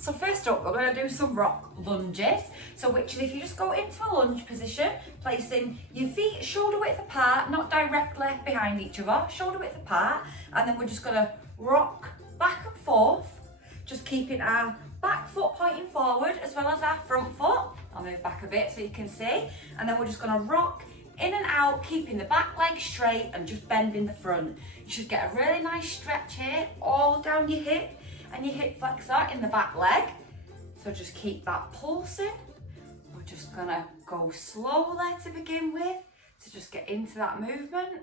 So first up, we're going to do some rock lunges. So which is if you just go into a lunge position, placing your feet shoulder width apart, not directly behind each other, shoulder width apart, and then we're just going to rock back and forth, just keeping our back foot pointing forward as well as our front foot. I'll move back a bit so you can see. And then we're just going to rock in and out, keeping the back leg straight and just bending the front. You should get a really nice stretch here, all down your hip and your hip flexor in the back leg. So just keep that pulsing. We're just going to go slowly to begin with, to just get into that movement.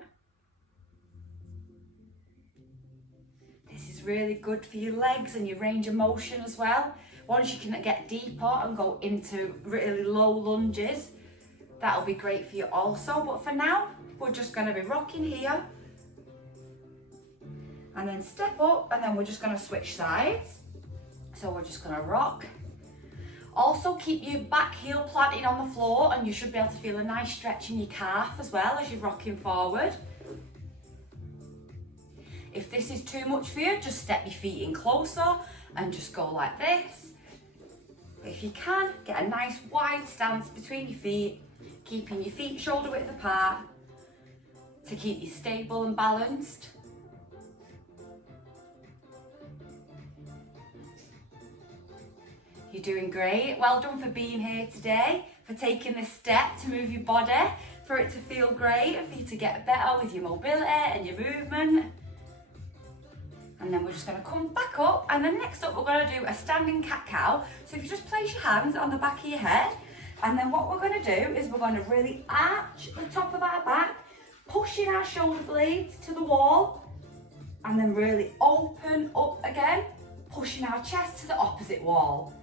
This is really good for your legs and your range of motion as well. Once you can get deeper and go into really low lunges, that'll be great for you also. But for now, we're just going to be rocking here. And then step up, and then we're just going to switch sides. So we're just going to rock. Also keep your back heel planted on the floor, and you should be able to feel a nice stretch in your calf as well as you're rocking forward. If this is too much for you, just step your feet in closer and just go like this. But if you can, get a nice wide stance between your feet, keeping your feet shoulder width apart to keep you stable and balanced. You're doing great. Well done for being here today, for taking this step to move your body, for it to feel great and for you to get better with your mobility and your movement. And then we're just going to come back up, and then next up we're going to do a standing cat-cow. So if you just place your hands on the back of your head, and then what we're going to do is we're going to really arch the top of our back, pushing our shoulder blades to the wall, and then really open up again, pushing our chest to the opposite wall.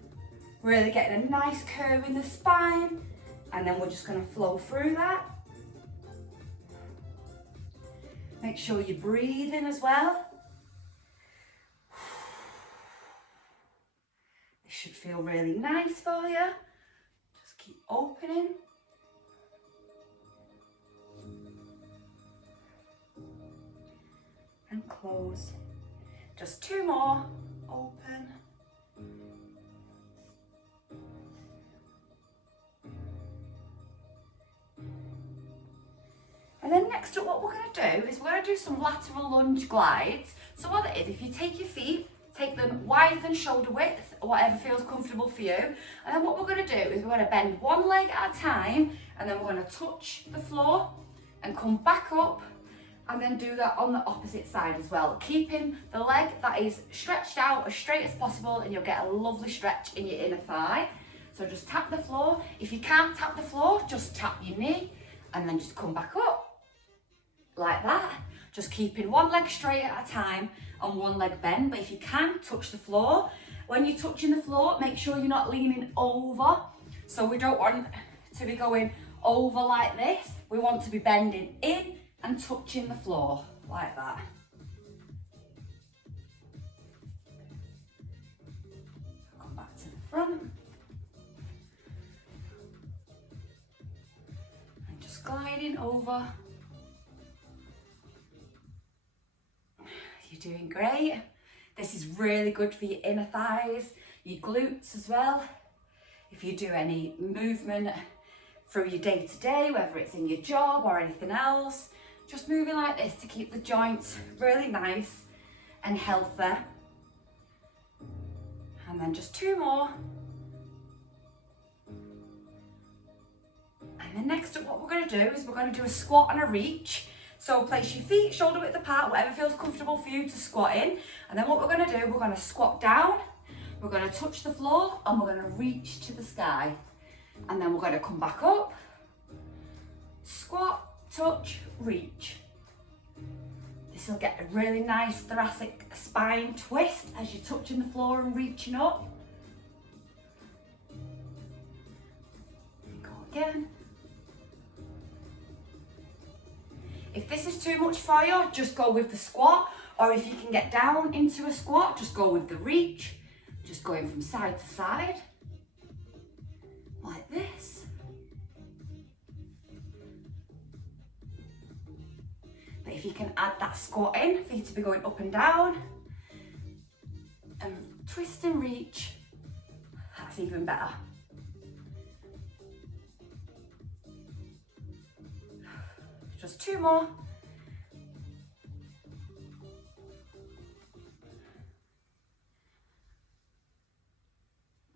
Really getting a nice curve in the spine, and then we're just going to flow through that. Make sure you're breathing as well. This should feel really nice for you. Just keep opening. And close. Just two more. Open. And then next up, what we're going to do is we're going to do some lateral lunge glides. So what it is, if you take your feet, take them wider than shoulder width, or whatever feels comfortable for you. And then what we're going to do is we're going to bend one leg at a time, and then we're going to touch the floor and come back up, and then do that on the opposite side as well. Keeping the leg that is stretched out as straight as possible, and you'll get a lovely stretch in your inner thigh. So just tap the floor. If you can't tap the floor, just tap your knee, and then just come back up. Like that. Just keeping one leg straight at a time and one leg bend. But if you can, touch the floor. When you're touching the floor, make sure you're not leaning over. So we don't want to be going over like this. We want to be bending in and touching the floor like that. Come back to the front. And just gliding over. You're doing great. This is really good for your inner thighs, your glutes as well. If you do any movement through your day to day, whether it's in your job or anything else, just moving like this to keep the joints really nice and healthy. And then just two more. And then next up, what we're going to do is we're going to do a squat and a reach. So place your feet shoulder width apart, whatever feels comfortable for you to squat in. And then what we're going to do, we're going to squat down, we're going to touch the floor, and we're going to reach to the sky. And then we're going to come back up, squat, touch, reach. This will get a really nice thoracic spine twist as you're touching the floor and reaching up. And go again. If this is too much for you, just go with the squat, or if you can get down into a squat, just go with the reach, just going from side to side, like this. But if you can add that squat in, for you to be going up and down, and twist and reach, relax even better. Just 2 more.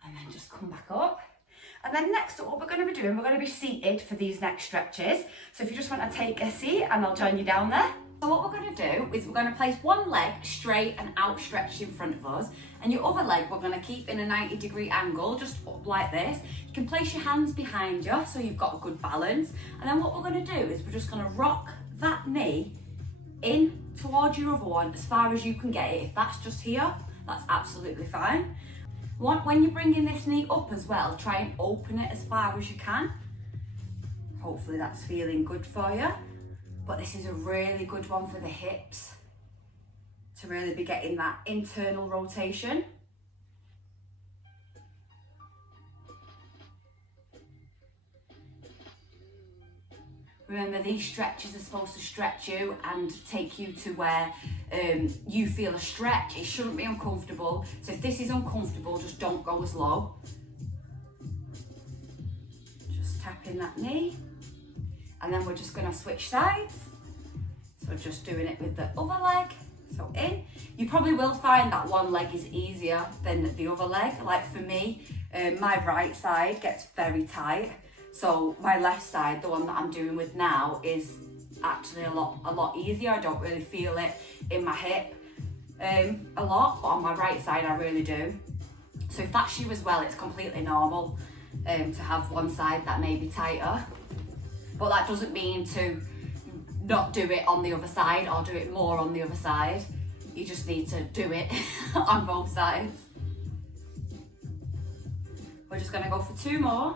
And then just come back up. And then next up, what we're going to be doing, we're going to be seated for these next stretches. So if you just want to take a seat, and I'll join you down there. So what we're going to do is we're going to place one leg straight and outstretched in front of us, and your other leg we're going to keep in a 90-degree angle, just up like this. You can place your hands behind you so you've got a good balance. And then what we're going to do is we're just going to rock that knee in towards your other one as far as you can get it. If that's just here, that's absolutely fine. When you're bringing this knee up as well, try and open it as far as you can. Hopefully that's feeling good for you. But this is a really good one for the hips, to really be getting that internal rotation. Remember, these stretches are supposed to stretch you and take you to where you feel a stretch. It shouldn't be uncomfortable. So if this is uncomfortable, just don't go as low. Just tapping that knee. And then we're just going to switch sides. So just doing it with the other leg. So in. You probably will find that one leg is easier than the other leg. Like for me, my right side gets very tight. So my left side, the one that I'm doing with now, is actually a lot easier. I don't really feel it in my hip a lot, but on my right side I really do. So if that's you as well, it's completely normal to have one side that may be tighter. But that doesn't mean to not do it on the other side or do it more on the other side. You just need to do it on both sides. We're just going to go for 2 more.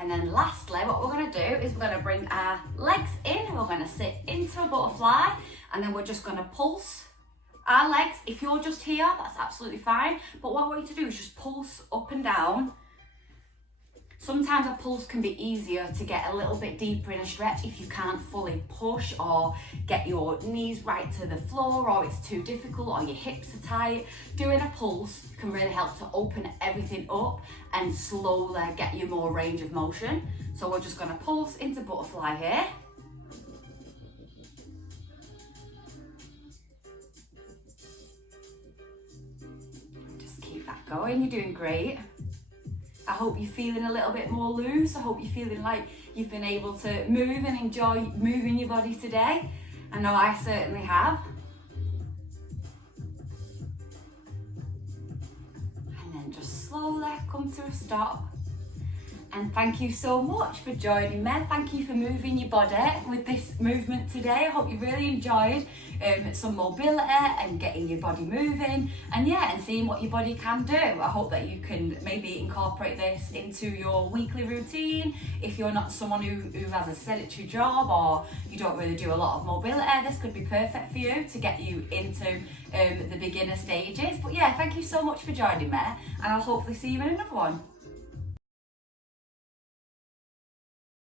And then lastly, what we're going to do is we're going to bring our legs in. We're going to sit into a butterfly, and then we're just going to pulse our legs. If you're just here, that's absolutely fine. But what I want you to do is just pulse up and down. Sometimes a pulse can be easier to get a little bit deeper in a stretch if you can't fully push or get your knees right to the floor, or it's too difficult, or your hips are tight. Doing a pulse can really help to open everything up and slowly get you more range of motion. So we're just going to pulse into butterfly here. Just keep that going, you're doing great. I hope you're feeling a little bit more loose. I hope you're feeling like you've been able to move and enjoy moving your body today. I know I certainly have. And then just slowly come to a stop. And thank you so much for joining me. Thank you for moving your body with this movement today. I hope you really enjoyed some mobility and getting your body moving, and seeing what your body can do. I hope that you can maybe incorporate this into your weekly routine. If you're not someone who has a sedentary job, or you don't really do a lot of mobility, this could be perfect for you to get you into the beginner stages. But yeah, thank you so much for joining me, and I'll hopefully see you in another one.